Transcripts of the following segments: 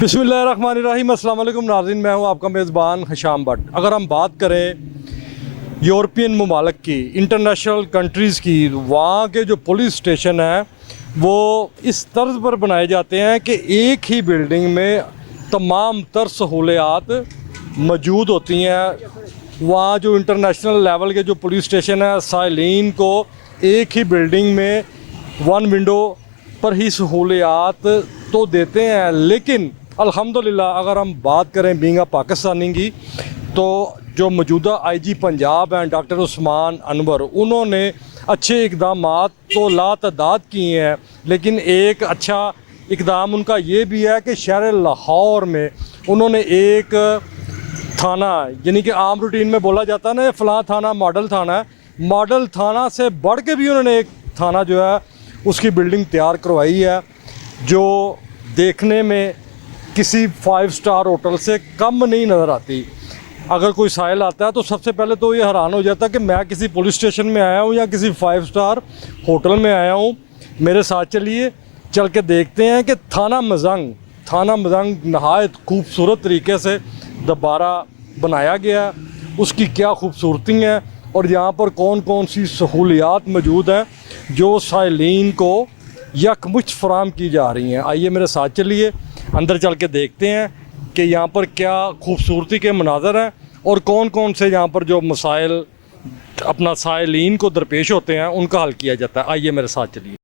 बिस्मिल्लाहिर्रहमानिर्रहीम, अस्सलाम वालेकुम नाज़रीन, मैं हूं आपका मेज़बान हिशाम भट्ट। अगर हम बात करें यूरोपियन ममालिक की, इंटरनेशनल कंट्रीज़ की, वहाँ के जो पुलिस स्टेशन हैं वो इस तर्ज पर बनाए जाते हैं कि एक ही बिल्डिंग में तमाम तर सहूलियात मौजूद होती हैं। वहाँ जो इंटरनेशनल लेवल के जो पुलिस स्टेशन हैं, साइलिन को एक ही बिल्डिंग में वन विंडो पर ही सहूलियात तो देते हैं, लेकिन अल्हम्दुलिल्लाह अगर हम बात करें बीइंग पाकिस्तानी की, तो जो मौजूदा आईजी पंजाब हैं डॉक्टर उस्मान अनवर, उन्होंने अच्छे इकदाम तो लातादाद किए हैं, लेकिन एक अच्छा इकदाम उनका ये भी है कि शहर लाहौर में उन्होंने एक थाना, यानी कि आम रूटीन में बोला जाता है ना फ़लाँ थाना मॉडल थाना है, मॉडल थाना से बढ़ के भी उन्होंने एक थाना जो है उसकी बिल्डिंग तैयार करवाई है, जो देखने में किसी 5 स्टार होटल से कम नहीं नज़र आती। अगर कोई साहिल आता है तो सबसे पहले तो ये हैरान हो जाता है कि मैं किसी पुलिस स्टेशन में आया हूँ या किसी 5 स्टार होटल में आया हूँ। मेरे साथ चलिए, चल के देखते हैं कि थाना मजंग नहायत खूबसूरत तरीके से दोबारा बनाया गया, उसकी क्या खूबसूरती है और यहाँ पर कौन कौन सी सहूलियात मौजूद हैं जो साइलिन को यकमुश्त फराम की जा रही हैं। आइए मेरे साथ चलिए, अंदर चल के देखते हैं कि यहाँ पर क्या खूबसूरती के मनाज़र हैं और कौन कौन से यहाँ पर जो मसाइल अपना साइलिन को दरपेश होते हैं उनका हल किया जाता है। आइए मेरे साथ चलिए।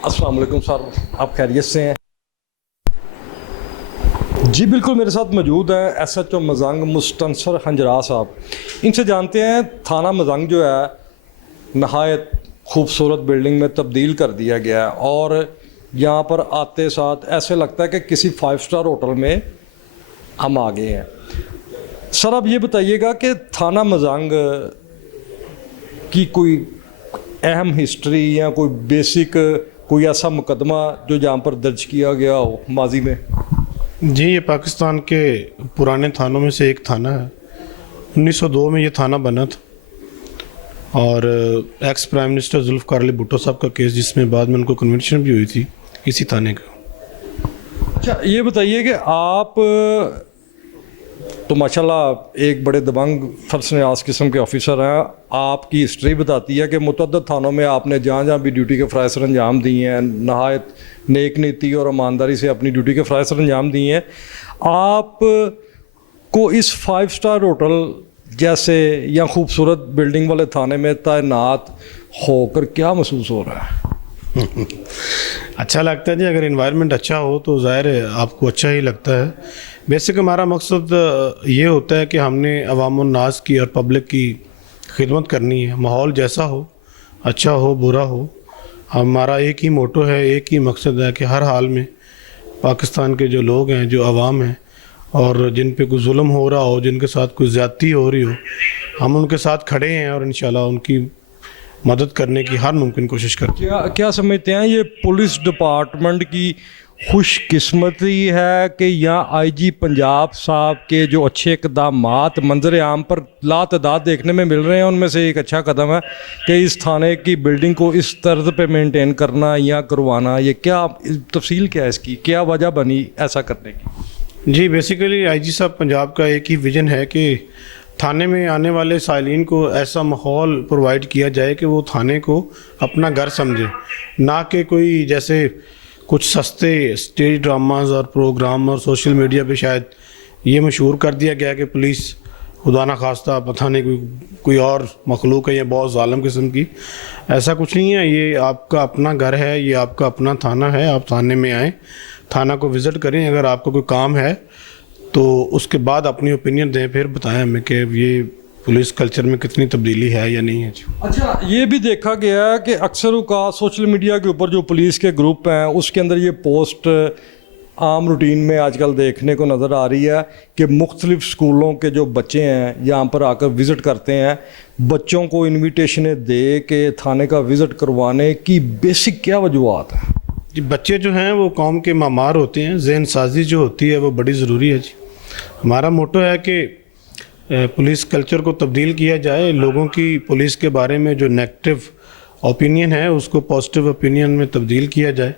अस्सलाम वालेकुम सर, आप खैरियत से हैं? जी बिल्कुल, मेरे साथ मौजूद हैं SHO मजंग मुस्तनसर हंजरा साहब। इनसे जानते हैं थाना मजंग जो है नहायत खूबसूरत बिल्डिंग में तब्दील कर दिया गया है और यहाँ पर आते साथ ऐसे लगता है कि किसी 5 स्टार होटल में हम आ गए हैं। सर आप ये बताइएगा कि थाना मजंग की कोई अहम हिस्ट्री या कोई बेसिक कोई ऐसा मुकदमा जो यहाँ पर दर्ज किया गया हो माजी में? जी, ये पाकिस्तान के पुराने थानों में से एक थाना है। 1902 में ये थाना बना था और ex prime minister Zulfikar Ali Bhutto साहब का केस, जिसमें बाद में उनको कन्विक्शन भी हुई थी, इसी थाने का। अच्छा ये बताइए कि आप तो माशाल्लाह एक बड़े दबंग फर्स्ट न्याज किस्म के ऑफिसर हैं। आपकी हिस्ट्री बताती है कि मुतअद्दिद थानों में आपने जहाँ जहाँ भी ड्यूटी के फ़राइज़ सर अंजाम दिए हैं, नहायत नेक नीति और ईमानदारी से अपनी ड्यूटी के फ़राइज़ सर अंजाम दिए हैं। आप को इस 5 स्टार होटल जैसे या खूबसूरत बिल्डिंग वाले थाने में तैनात होकर क्या महसूस हो रहा है? अच्छा लगता है जी, अगर इन्वायरमेंट अच्छा हो तो ज़ाहिर है आपको अच्छा ही लगता है। बेसिक हमारा मकसद ये होता है कि हमने अवाम नास की और पब्लिक की खिदमत करनी है। माहौल जैसा हो, अच्छा हो बुरा हो, हमारा एक ही मोटो है, एक ही मकसद है कि हर हाल में पाकिस्तान के जो लोग हैं, जो अवाम हैं और जिन पे कोई जुल्म हो रहा हो, जिनके साथ कोई ज़्यादती हो रही हो, हम उनके साथ खड़े हैं और इंशाल्लाह उनकी मदद करने की हर मुमकिन कोशिश करते हैं। क्या समझते हैं ये पुलिस डिपार्टमेंट की खुशकिस्मती है कि यहाँ आईजी पंजाब साहब के जो अच्छे इक़दामात मंजर आम पर लातादाद देखने में मिल रहे हैं, उनमें से एक अच्छा कदम है कि इस थाने की बिल्डिंग को इस तर्ज पे मेंटेन करना या करवाना? ये क्या तफसील क्या है इसकी, क्या वजह बनी ऐसा करने की? जी, बेसिकली आईजी साहब पंजाब का एक ही विज़न है कि थाने में आने वाले साइलिन को ऐसा माहौल प्रोवाइड किया जाए कि वो थाने को अपना घर समझे, ना कि कोई जैसे कुछ सस्ते स्टेज ड्रामाज और प्रोग्राम और सोशल मीडिया पे शायद ये मशहूर कर दिया गया कि पुलिस खुदा ना खास्ता पता नहीं कोई और मखलूक है, ये बहुत ज़ालिम किस्म की। ऐसा कुछ नहीं है, ये आपका अपना घर है, ये आपका अपना थाना है। आप थाने में आएँ, थाना को विज़िट करें, अगर आपको कोई काम है तो उसके बाद अपनी ओपिनियन दें, फिर बताएं हमें कि ये पुलिस कल्चर में कितनी तब्दीली है या नहीं है। अच्छा, ये भी देखा गया है कि अक्सर का सोशल मीडिया के ऊपर जो पुलिस के ग्रुप हैं उसके अंदर ये पोस्ट आम रूटीन में आजकल देखने को नज़र आ रही है कि मुख्तलिफ़ स्कूलों के जो बच्चे हैं यहाँ पर आकर विज़िट करते हैं, बच्चों को इन्विटेशनें दे के थाने का विज़िट करवाने की बेसिक क्या वजूहत है? जी, बच्चे जो हैं वो कौम के मामार होते हैं, जहन साजी जो होती है वो बड़ी ज़रूरी है जी। हमारा मोटो है कि पुलिस कल्चर को तब्दील किया जाए, लोगों की पुलिस के बारे में जो नेगेटिव ओपिनियन है उसको पॉजिटिव ओपिनियन में तब्दील किया जाए।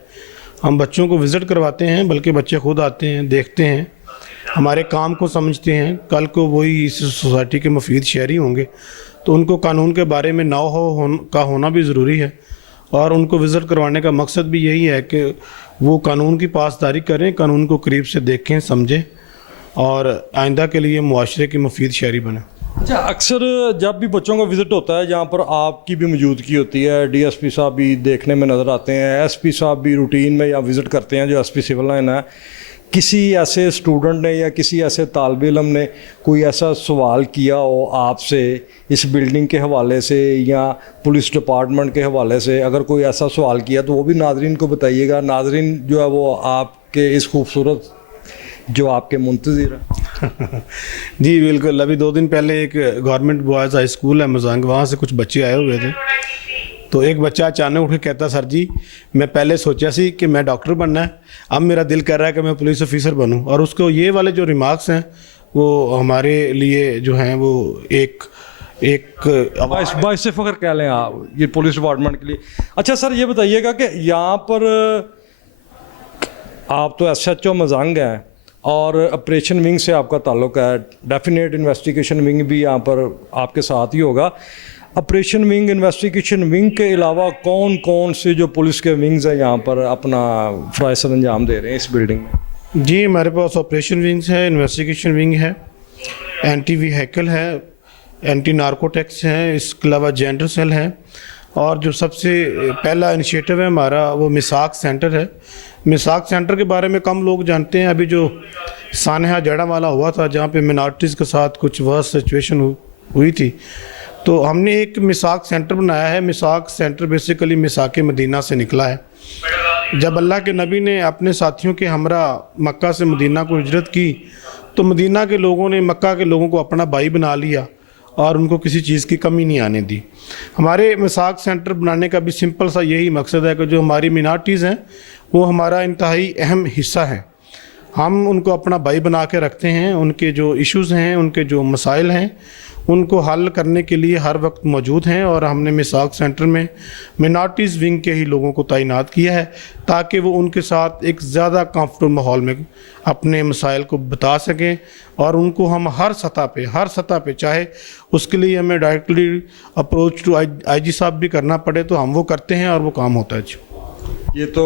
हम बच्चों को विज़िट करवाते हैं, बल्कि बच्चे खुद आते हैं, देखते हैं, हमारे काम को समझते हैं। कल को वही इस सोसाइटी के मुफीद शहरी होंगे तो उनको कानून के बारे में का होना भी ज़रूरी है, और उनको विज़िट करवाने का मकसद भी यही है कि वो कानून की पासदारी करें, कानून को करीब से देखें, समझें और आइंदा के लिए मुआशरे की मुफीद शहरी बने। अच्छा, अक्सर जब भी बच्चों का विज़िट होता है जहाँ पर आपकी भी मौजूदगी होती है, डीएसपी साहब भी देखने में नज़र आते हैं, एसपी साहब भी रूटीन में यहाँ विज़िट करते हैं, जो एसपी सिविल लाइन है, किसी ऐसे स्टूडेंट ने या किसी ऐसे तालिब इल्म ने कोई ऐसा सवाल किया हो आपसे इस बिल्डिंग के हवाले से या पुलिस डिपार्टमेंट के हवाले से? अगर कोई ऐसा सवाल किया तो वो भी नाज़रीन को बताइएगा। नाज़रीन जो है वो आपके इस खूबसूरत जो आपके मुंतज़िर है। जी बिल्कुल, अभी 2 दिन पहले एक गवर्नमेंट बॉयज़ हाई स्कूल है मजांग, वहाँ से कुछ बच्चे आए हुए थे, तो एक बच्चा अचानक उठ के कहता, सर जी मैं पहले सोचा सी कि मैं डॉक्टर बनना है, अब मेरा दिल कर रहा है कि मैं पुलिस ऑफिसर बनूं। और उसको ये वाले जो रिमार्क्स हैं वो हमारे लिए जो हैं वो एक बाइस से फ़ख्र कह लें आप ये पुलिस डिपार्टमेंट के लिए। अच्छा सर, ये बताइएगा कि यहाँ पर आप तो SHO मजांग हैं और ऑपरेशन विंग से आपका ताल्लुक़ है, डेफिनेट इन्वेस्टिगेशन विंग भी यहाँ पर आपके साथ ही होगा। ऑपरेशन विंग, इन्वेस्टिगेशन विंग के अलावा कौन कौन से जो पुलिस के विंग्स हैं यहाँ पर अपना फ़राइज़ सर अंजाम दे रहे हैं इस बिल्डिंग में? जी, हमारे पास ऑपरेशन विंग्स है, इन्वेस्टिगेशन विंग है, एंटी व्हीकल है, एंटी नार्कोटिक्स है, इसके अलावा जेंडर सेल है, और जो सबसे पहला इनिशिएटिव है हमारा वो मिसाक सेंटर है। मिसाक सेंटर के बारे में कम लोग जानते हैं। अभी जो सानहा जड़ा वाला हुआ था जहाँ पे मिनॉरिटीज़ के साथ कुछ वर्स्ट सिचुएशन हुई थी, तो हमने एक मिसाक सेंटर बनाया है। मिसाक सेंटर बेसिकली मिसाक मदीना से निकला है। जब अल्लाह के नबी ने अपने साथियों के हमरा मक्का से मदीना को हिजरत की तो मदीना के लोगों ने मक्का के लोगों को अपना भाई बना लिया और उनको किसी चीज़ की कमी नहीं आने दी। हमारे मिसाक सेंटर बनाने का भी सिंपल सा यही मकसद है कि जो हमारी मिनॉरिटीज़ हैं वो हमारा इंतहाई अहम हिस्सा है। हम उनको अपना भाई बना के रखते हैं, उनके जो इश्यूज़ हैं, उनके जो मसाइल हैं, उनको हल करने के लिए हर वक्त मौजूद हैं। और हमने मिसाक सेंटर में मिनॉरिटीज़ विंग के ही लोगों को तैनात किया है ताकि वो उनके साथ एक ज़्यादा कंफर्टेबल माहौल में अपने मसाइल को बता सकें, और उनको हम हर सतह पे चाहे उसके लिए हमें डायरेक्टली अप्रोच टू IG साहब भी करना पड़े तो हम वो करते हैं और वो काम होता है। ये तो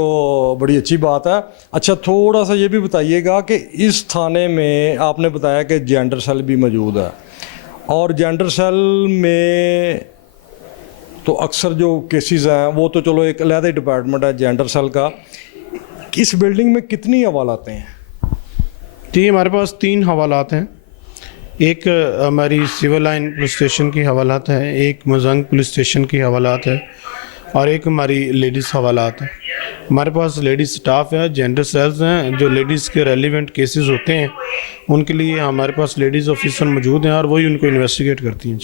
बड़ी अच्छी बात है। अच्छा, थोड़ा सा ये भी बताइएगा कि इस थाने में आपने बताया कि जेंडर सेल भी मौजूद है, और जेंडर सेल में तो अक्सर जो केसेस हैं वो तो चलो एक अलग डिपार्टमेंट है जेंडर सेल का। इस बिल्डिंग में कितनी हवालातें हैं? जी, हमारे पास 3 हवालात हैं। एक हमारी सिविल लाइन पुलिस स्टेशन की हवालात है, एक मजंग पुलिस स्टेशन की हवालात है, और एक हमारी लेडीज़ हवालात है। हमारे पास लेडीज़ स्टाफ है, जेंडर सेल्स हैं, जो लेडीज़ के रेलिवेंट केसेस होते हैं उनके लिए हमारे पास लेडीज़ ऑफिसर मौजूद हैं और वही उनको इन्वेस्टिगेट करती हैं।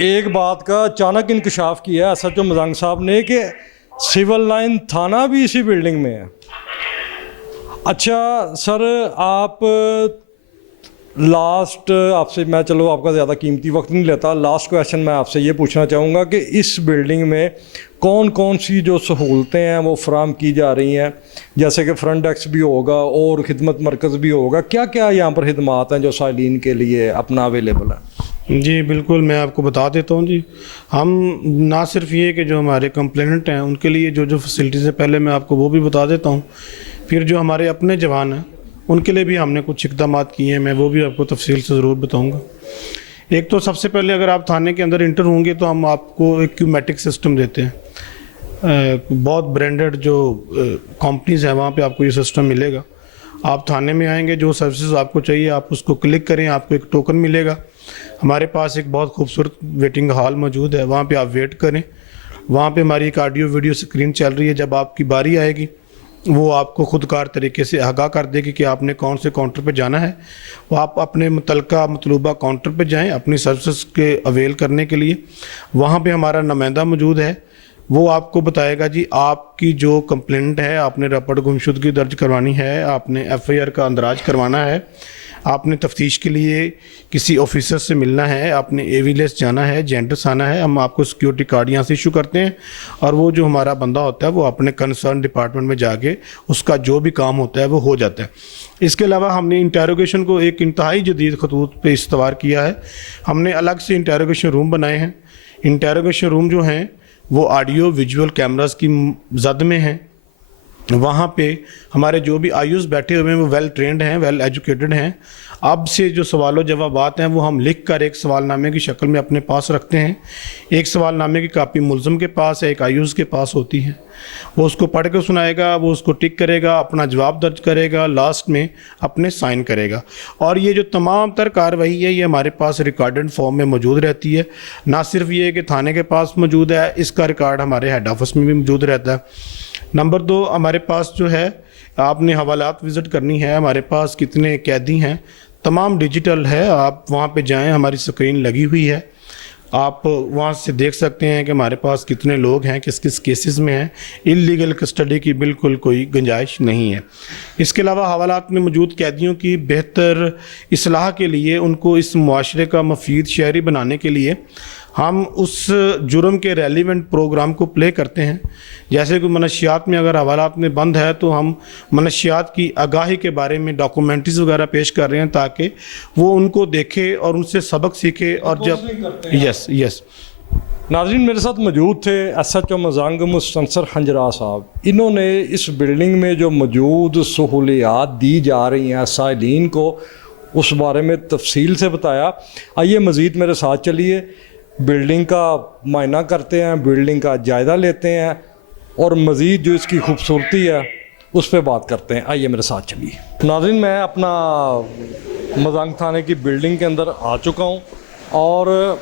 एक बात का अचानक इंकशाफ किया SHO मजांग साहब ने कि सिविल लाइन थाना भी इसी बिल्डिंग में है। अच्छा सर, आप लास्ट आपसे मैं चलो आपका ज़्यादा कीमती वक्त नहीं लेता, लास्ट क्वेश्चन मैं आपसे ये पूछना चाहूँगा कि इस बिल्डिंग में कौन कौन सी जो सहूलतें हैं वो फराम की जा रही हैं, जैसे कि फ्रंट डेस्क भी होगा और खिदमत मरकज़ भी होगा, क्या क्या यहाँ पर खिदमात हैं जो साइलिन के लिए अपना अवेलेबल है? जी बिल्कुल, मैं आपको बता देता हूँ जी। हम ना सिर्फ ये कि जो हमारे कंप्लेनेंट हैं उनके लिए जो जो फैसिलिटीज़ है पहले मैं आपको वो भी बता देता हूँ। फिर जो हमारे अपने जवान हैं उनके लिए भी हमने कुछ इकदाम किए हैं, मैं वो भी आपको तफसील से ज़रूर बताऊँगा। एक तो सबसे पहले अगर आप थाने के अंदर इंटर होंगे तो हम आपको एक क्यूमेटिक सिस्टम देते हैं। बहुत ब्रांडेड जो कंपनीज़ हैं वहाँ पे आपको ये सिस्टम मिलेगा। आप थाने में आएंगे, जो सर्विसेज आपको चाहिए आप उसको क्लिक करें, आपको एक टोकन मिलेगा। हमारे पास एक बहुत खूबसूरत वेटिंग हॉल मौजूद है, वहाँ पे आप वेट करें। वहाँ पे हमारी एक ऑडियो वीडियो स्क्रीन चल रही है, जब आपकी बारी आएगी वो आपको खुदकार तरीके से आगाह कर देगी कि आपने कौन से काउंटर पे जाना है। वो आप अपने मतलूबा काउंटर पे जाएं अपनी सर्विसेज के अवेल करने के लिए। वहाँ पे हमारा नुमाइंदा मौजूद है, वो आपको बताएगा जी आपकी जो कंप्लेंट है, आपने रपट गुमशुदगी दर्ज करवानी है, आपने एफआईआर का अंदराज करवाना है, आपने तफ्तीश के लिए किसी ऑफिसर से मिलना है, आपने एविलेस जाना है, जेंडर्स आना है, हम आपको सिक्योरिटी कार्ड यहाँ से इशू करते हैं और वो जो हमारा बंदा होता है वो अपने कंसर्न डिपार्टमेंट में जाके उसका जो भी काम होता है वो हो जाता है। इसके अलावा हमने इंटेरोगेशन को एक इंतहाई जदीद खतूत पे इस्तवार किया है। हमने अलग से इंटेरोगेशन रूम बनाए हैं। इंटेरोगेशन रूम जो हैं वो ऑडियो विजुअल कैमरास की जद में हैं। वहाँ पे हमारे जो भी आयुष बैठे हुए हैं वो वेल ट्रेंड हैं, वेल एजुकेटेड हैं। अब से जो सवालों जवाबात हैं वो हम लिख कर एक सवालनामे की शक्ल में अपने पास रखते हैं। एक सवालनामे की कापी मुलज़म के पास है, एक आयुष के पास होती है। वो उसको पढ़ के सुनाएगा, वो उसको टिक करेगा, अपना जवाब दर्ज करेगा, लास्ट में अपने साइन करेगा। और ये जो तमाम तर कार्रवाई है ये हमारे पास रिकॉर्डेड फॉर्म में मौजूद रहती है। ना सिर्फ ये कि थाने के पास मौजूद है, इसका रिकॉर्ड हमारे हेड ऑफिस में भी मौजूद रहता है। नंबर 2, हमारे पास जो है आपने हवालात विज़िट करनी है, हमारे पास कितने कैदी हैं तमाम डिजिटल है। आप वहाँ पे जाएं, हमारी स्क्रीन लगी हुई है, आप वहाँ से देख सकते हैं कि हमारे पास कितने लोग हैं, किस किस केसेस में हैं। इल्लीगल कस्टडी की बिल्कुल कोई गुंजाइश नहीं है। इसके अलावा हवालात में मौजूद कैदियों की बेहतर इस्लाह के लिए, उनको इस मुआशरे का मफीद शहरी बनाने के लिए हम उस जुर्म के रेलिवेंट प्रोग्राम को प्ले करते हैं। जैसे कि मनशियात में अगर हवालात में बंद है तो हम मनशियात की आगाही के बारे में डॉक्यूमेंट्रीज वगैरह पेश कर रहे हैं ताकि वो उनको देखे और उनसे सबक सीखे। और जब यस नाज़रीन, मेरे साथ मौजूद थे SHO मज़ंग मुस्तनसर हंजरा साहब। इन्होंने इस बिल्डिंग में जो मौजूद सहूलियात दी जा रही हैं साइलीन को उस बारे में तफसील से बताया। आइए मज़ीद मेरे साथ चलिए, बिल्डिंग का मायना करते हैं, बिल्डिंग का जायज़ा लेते हैं और मज़ीद जो इसकी खूबसूरती है उस पर बात करते हैं। आइए मेरे साथ चलिए। नाज़रीन, मैं अपना मज़ंग थाने की बिल्डिंग के अंदर आ चुका हूँ और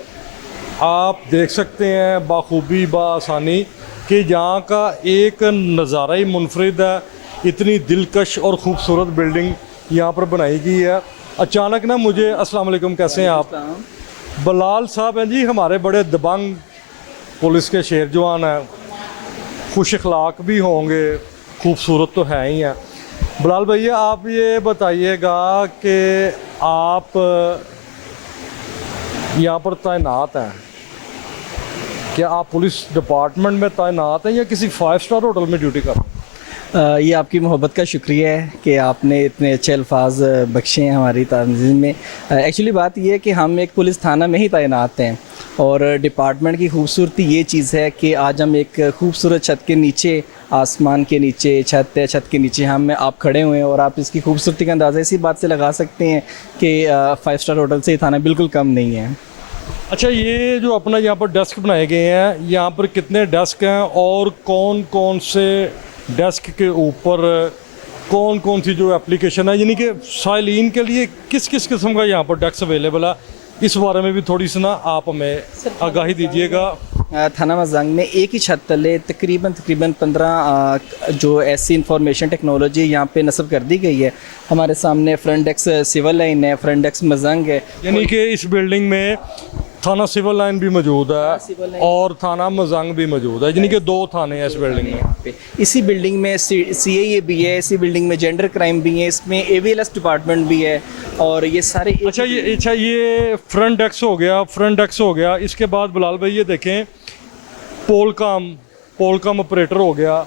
आप देख सकते हैं बाखूबी बासानी कि यहाँ का एक नज़ारा ही मुनफरिद है। इतनी दिलकश और ख़ूबसूरत बिल्डिंग यहाँ पर बनाई गई है। अचानक ना मुझे, अस्सलाम वालेकुम, कैसे हैं आप? बलाल साहब हैं जी, हमारे बड़े दबंग पुलिस के शेर जवान हैं, खुश अखलाक भी होंगे, खूबसूरत तो है ही हैं। बलाल भैया, आप ये बताइएगा कि आप यहाँ पर तैनात हैं, क्या आप पुलिस डिपार्टमेंट में तैनात हैं या किसी 5 स्टार होटल में ड्यूटी कर रहे हैं? ये आपकी मोहब्बत का शुक्रिया है कि आपने इतने अच्छे अल्फाज बख्शे हैं हमारी तंजीम में। एक्चुअली बात यह है कि हम एक पुलिस थाना में ही तैनात हैं और डिपार्टमेंट की खूबसूरती ये चीज़ है कि आज हम एक खूबसूरत छत के नीचे, आसमान के नीचे छत है, छत के नीचे आप खड़े हुए हैं और आप इसकी खूबसूरती का अंदाज़ा इसी बात से लगा सकते हैं कि 5 स्टार होटल से ये थाना बिल्कुल कम नहीं है। अच्छा, ये जो अपना यहाँ पर डेस्क बनाए गए हैं, यहाँ पर कितने डेस्क हैं और कौन कौन से डेस्क के ऊपर कौन कौन सी जो एप्लीकेशन है, यानी कि साइलीन के लिए किस किस किस्म का यहाँ पर डेस्क अवेलेबल है, इस बारे में भी थोड़ी सी ना आप हमें आगाही दीजिएगा। थाना मज़ंग में एक ही छत तले तकरीबन 15 जो ऐसी इंफॉर्मेशन टेक्नोलॉजी यहाँ पे नस्ब कर दी गई है। हमारे सामने फ्रंट डेस्क सिविल लाइन है, फ्रंट डेस्क मज़ंग है, यानी कि इस बिल्डिंग में थाना सिविल लाइन भी मौजूद है और थाना मज़ंग भी मौजूद है, यानी कि 2 थाने हैं इस बिल्डिंग में। यहाँ पे इसी बिल्डिंग में CIA भी है, इसी बिल्डिंग में जेंडर क्राइम भी है, इसमें AVLS डिपार्टमेंट भी है और ये सारे अच्छा ये फ्रंट डेस्क हो गया। इसके बाद बिलाल भाई ये देखें, पोलकम ऑपरेटर हो गया,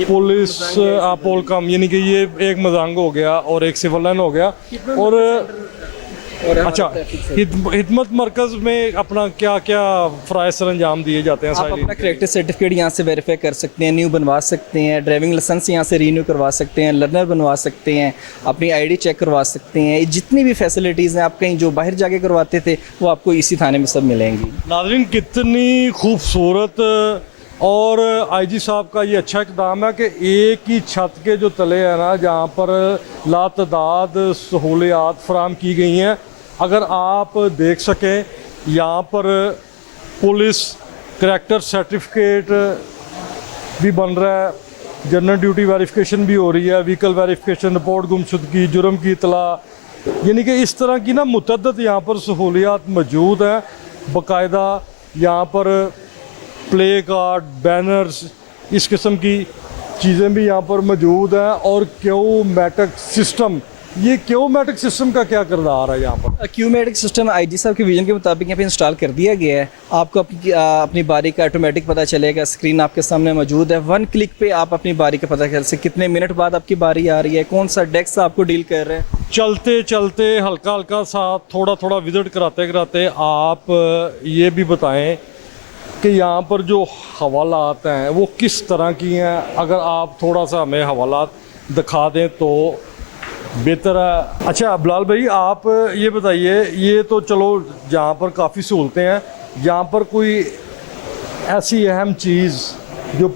पुलिस पोलकम, यानी कि ये एक मज़ंग हो गया और एक सिविल लाइन हो गया। और और हमारा अच्छा, traffic से- हिदमत मरकज़ में अपना क्या क्या फ़राइज़ सर अंजाम दिए जाते हैं आप साइलिन अपना के? करेक्टर सर्टिफिकेट यहाँ से वेरीफाई कर सकते हैं, न्यू बनवा सकते हैं, ड्राइविंग लाइसेंस यहाँ से रीन्यू करवा सकते हैं, लर्नर बनवा सकते हैं, अपनी आईडी चेक करवा सकते हैं। जितनी भी फैसिलिटीज़ हैं आप कहीं जो बाहर जाके करवाते थे वो आपको इसी थाने में सब मिलेंगी। नाज़रीन, कितनी खूबसूरत और आईजी साहब का ये अच्छा इक़दाम है कि एक ही छत के जो तले हैं ना, जहाँ पर लातदाद सहूलियात फराम की गई हैं। अगर आप देख सकें, यहाँ पर पुलिस करैक्टर सर्टिफिकेट भी बन रहा है, जनरल ड्यूटी वेरिफिकेशन भी हो रही है, व्हीकल वेरिफिकेशन, रिपोर्ट गुमशुदगी, जुर्म की इतला, यानी कि इस तरह की ना मुतअद्दिद यहाँ पर सहूलियात मौजूद हैं। बाकायदा यहाँ पर प्ले कार्ड, बैनर्स, इस किस्म की चीज़ें भी यहाँ पर मौजूद हैं। और क्यूमैटिक सिस्टम, ये क्यूमैटिक सिस्टम का क्या किरदार है यहाँ पर? क्यूमैटिक सिस्टम आईजी साहब के विजन के मुताबिक यहाँ पे इंस्टॉल कर दिया गया है। आपको अपनी बारी का ऑटोमेटिक पता चलेगा, स्क्रीन आपके सामने मौजूद है। 1 क्लिक पे आप अपनी बारी का पता कर सकते, कितने मिनट बाद आपकी बारी आ रही है, कौन सा डेस्क आपको डील कर रहे हैं। चलते चलते हल्का हल्का सा थोड़ा थोड़ा विजिट कराते कराते आप ये भी बताएं कि यहाँ पर जो हवालात हैं वो किस तरह की हैं। अगर आप थोड़ा सा हमें हवालात दिखा दें तो बेहतर है। अच्छा बिलाल भाई, आप ये बताइए, ये तो चलो जहाँ पर काफ़ी सहूलतें हैं, यहाँ पर कोई ऐसी अहम चीज़ जो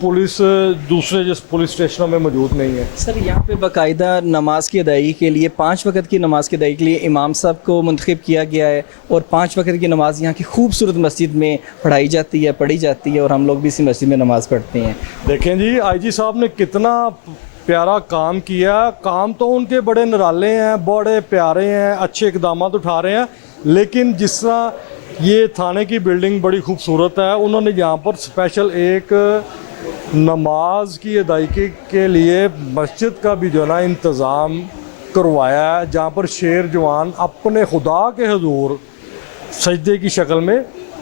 दूसरे जिस पुलिस स्टेशनों में मौजूद नहीं है? सर यहाँ पे बाकायदा नमाज की अदायगी के लिए 5 वक्त की नमाज की अदायगी के लिए इमाम साहब को मुंतखब किया गया है और 5 वक्त की नमाज यहाँ की खूबसूरत मस्जिद में पढ़ाई जाती है, पढ़ी जाती है और हम लोग भी इसी मस्जिद में नमाज़ पढ़ते हैं। देखें जी, आईजी साहब ने कितना प्यारा काम किया। काम तो उनके बड़े निराले हैं, बड़े प्यारे हैं, अच्छे इकदाम उठा रहे हैं, लेकिन जिस तरह ये थाने की बिल्डिंग बड़ी खूबसूरत है, उन्होंने यहाँ पर स्पेशल एक नमाज की अदायगी के लिए मस्जिद का भी जो है ना इंतज़ाम करवाया है, जहाँ पर शेर जवान अपने खुदा के हुजूर सजदे की शक्ल में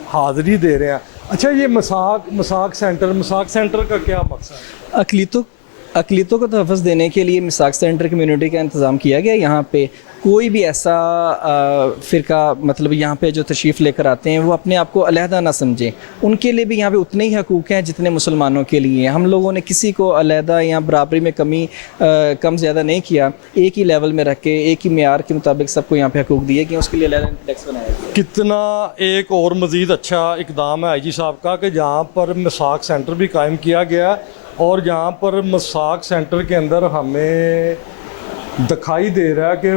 हाज़िरी दे रहे हैं। अच्छा, ये मसाक सेंटर का क्या मकसद है? अकलीतों को तहफ़्फ़ुज़ देने के लिए मिसाक सेंटर कम्युनिटी का इंतज़ाम किया गया। यहाँ पे कोई भी ऐसा फ़िरका मतलब यहाँ पे जो तशरीफ़ लेकर आते हैं वो अपने आप को अलहदा ना समझें। उनके लिए भी यहाँ पे उतने ही हकूक़ हैं जितने मुसलमानों के लिए हैं। हम लोगों ने किसी को अलहदा या बराबरी में कम ज़्यादा नहीं किया, एक ही लेवल में रख के एक ही मेयार के मुताबिक सबको यहाँ पे हकूक़ दिए कि उसके लिए अलहदा इंडेक्स बनाया गया। कितना एक और मज़ीद अच्छा इक़दाम है आईजी साहब का कि जहाँ पर मिसाक सेंटर भी कायम किया गया और जहाँ पर मिसाक सेंटर के अंदर हमें दिखाई दे रहा है कि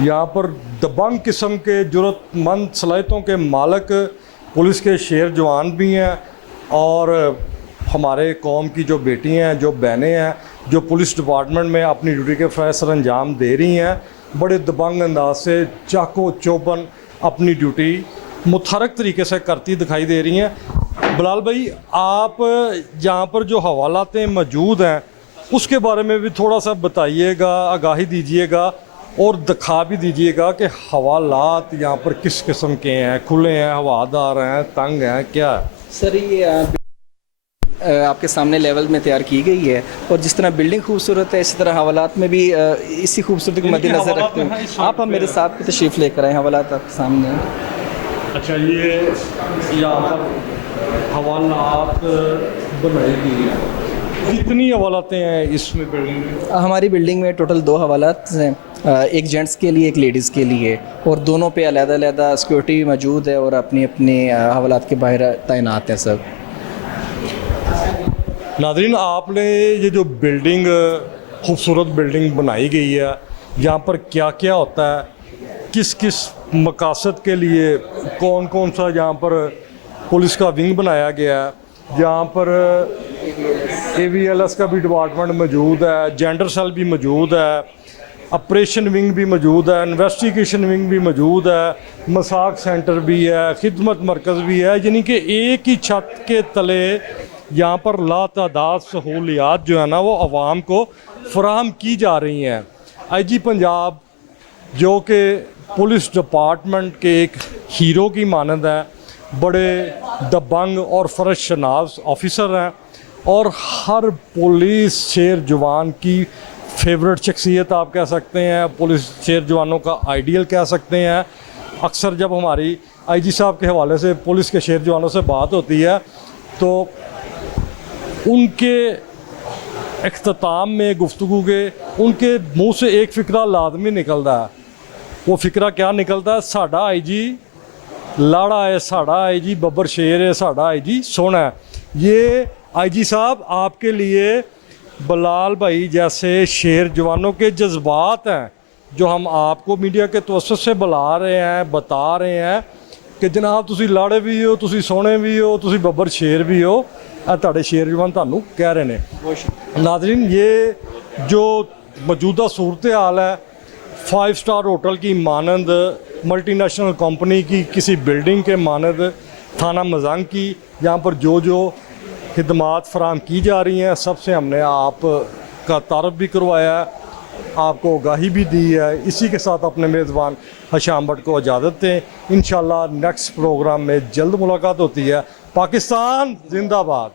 यहाँ पर दबंग किस्म के ज़रूरतमंद सलाहियतों के मालिक पुलिस के शेर जवान भी हैं और हमारे कौम की जो बेटियाँ हैं, जो बहनें हैं, जो पुलिस डिपार्टमेंट में अपनी ड्यूटी के फ़राइज़ सर अंजाम दे रही हैं, बड़े दबंग अंदाज से चाको चौबन अपनी ड्यूटी मुतहरक तरीके से करती दिखाई दे रही हैं। बिलाल भाई, आप जहाँ पर जो हवालातें मौजूद हैं उसके बारे में भी थोड़ा सा बताइएगा, आगाही दीजिएगा और दिखा भी दीजिएगा कि हवालात यहाँ पर किस किस्म के हैं, खुले हैं, हवादार हैं, तंग हैं, क्या है? सर ये आपके सामने लेवल में तैयार की गई है और जिस तरह बिल्डिंग खूबसूरत है इसी तरह हवालात में भी इसी खूबसूरती को मद्देनज़र रखते हैं आप हम मेरे साथ की तशरीफ़ लेकर आए। हवालात आपके सामने। अच्छा, ये यहाँ पर हवालात बनाई गई हैं, कितनी हवालातें हैं इसमें बिल्डिंग में? हमारी बिल्डिंग में टोटल 2 हवालात हैं, एक जेंट्स के लिए एक लेडीज़ के लिए, और दोनों पे अलग-अलग सिक्योरिटी भी मौजूद है और अपनी अपनी हवालात के बाहर तैनात हैं सब। नाज़रीन, आपने ये जो बिल्डिंग खूबसूरत बिल्डिंग बनाई गई है, यहाँ पर क्या क्या होता है, किस किस मकासद के लिए, कौन कौन सा यहाँ पर पुलिस का विंग बनाया गया है, यहाँ पर AVLS का भी डिपार्टमेंट मौजूद है, जेंडर सेल भी मौजूद है, ऑपरेशन विंग भी मौजूद है, इन्वेस्टिगेशन विंग भी मौजूद है, मसाक सेंटर भी है, खिदमत मरकज़ भी है, यानी कि एक ही छत के तले यहाँ पर लातादाद सहूलियात जो है ना वो आवाम को फराहम की जा रही हैं। IG पंजाब जो कि पुलिस डिपार्टमेंट के एक हीरो की मानद है, बड़े दबंग और फ़र्ज शनास ऑफिसर हैं और हर पुलिस शेर जवान की फेवरेट शख्सियत आप कह सकते हैं, पुलिस शेर जवानों का आइडियल कह सकते हैं। अक्सर जब हमारी आईजी साहब के हवाले से पुलिस के शेर जवानों से बात होती है तो उनके अख्ताम में गुफ्तगू के उनके मुंह से एक फ़िक्रा लाजमी निकलता है। वो फ़िक्रा क्या निकलता है? साड़ा आईजी लाड़ा है, साड़ा आईजी बब्बर शेर है, साड़ा आईजी सोना है। ये आईजी साहब आपके लिए बलाल भाई जैसे शेर जवानों के जज्बात हैं जो हम आपको मीडिया के तवस्सुत से बुला रहे हैं, बता रहे हैं कि जनाब तुसी लाड़े भी हो, तुसी सोने भी हो, तुसी बब्बर शेर भी हो। ਤੁਹਾਡੇ शेर जवान ਤੁਹਾਨੂੰ कह रहे हैं। नाजरीन, ये जो मौजूदा सूरत हाल है 5 स्टार होटल की मानंद, मल्टीनेशनल कंपनी की किसी बिल्डिंग के मानंद थाना मजांग की, यहाँ पर जो खिदमात फराम की जा रही हैं सबसे हमने आपका तारफ़ भी करवाया है, आपको आगाही भी दी है। इसी के साथ अपने मेज़बान हशाम भट्ट को इजाज़त दें। इंशाल्लाह नेक्स्ट प्रोग्राम में जल्द मुलाकात होती है। पाकिस्तान जिंदाबाद।